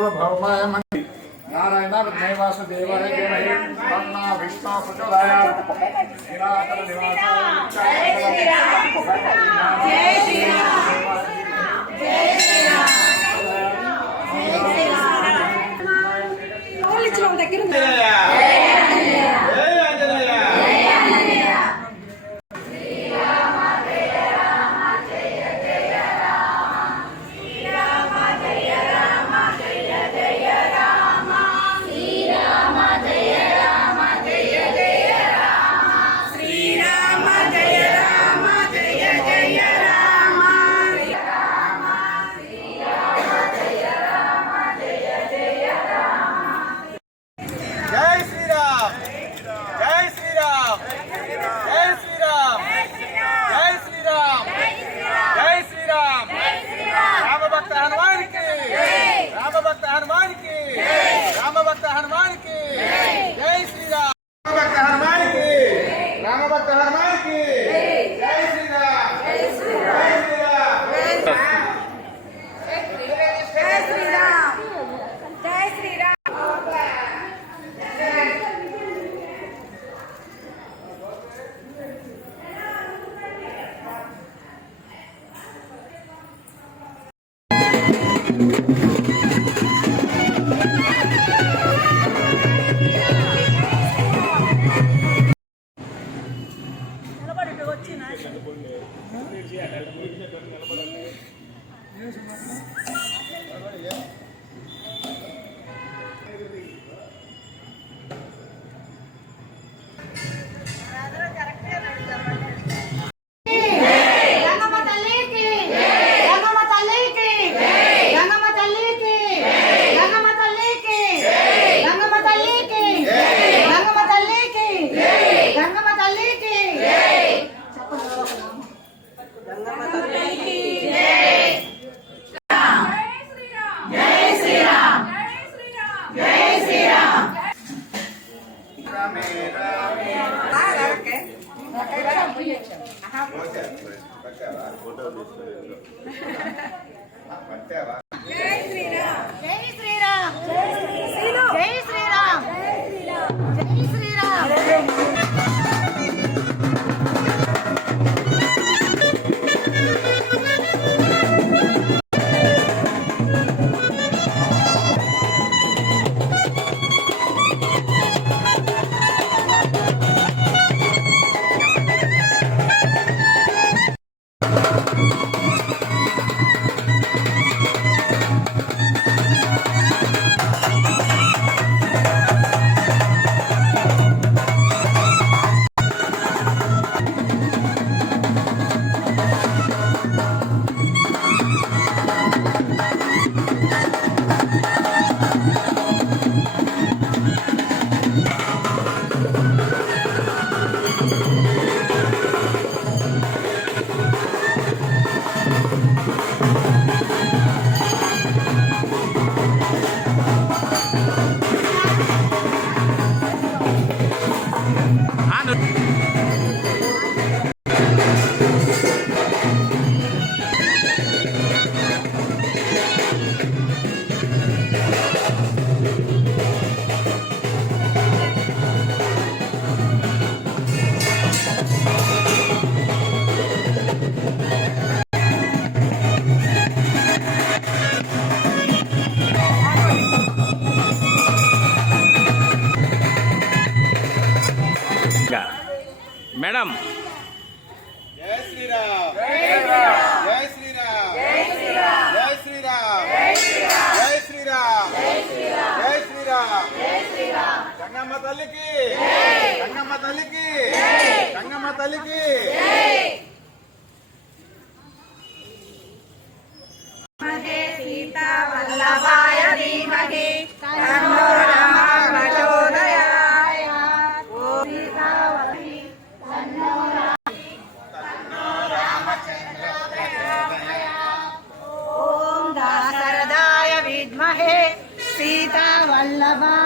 सार्वभौमाय मंगल नारायण विद्महे वासुदेवाय धीमहि तन्नो विष्णुः प्रचोदयात् निराकर निवासाय जय श्री राम जय श्री राम जय श्री राम जय श्री राम ఓలి చిన్న దగ్గర ఉంది मैडम जय श्री राम जय श्री राम जय श्री राम जय श्री राम जय श्री राम जय श्री राम जय श्री राम जय श्री राम गंगम्मा तल्ली की गंगम्मा तल्ली की गंगम्मा तल्ली की सीता वल्लभाय धीमहि तन्नो सीता वल्लभा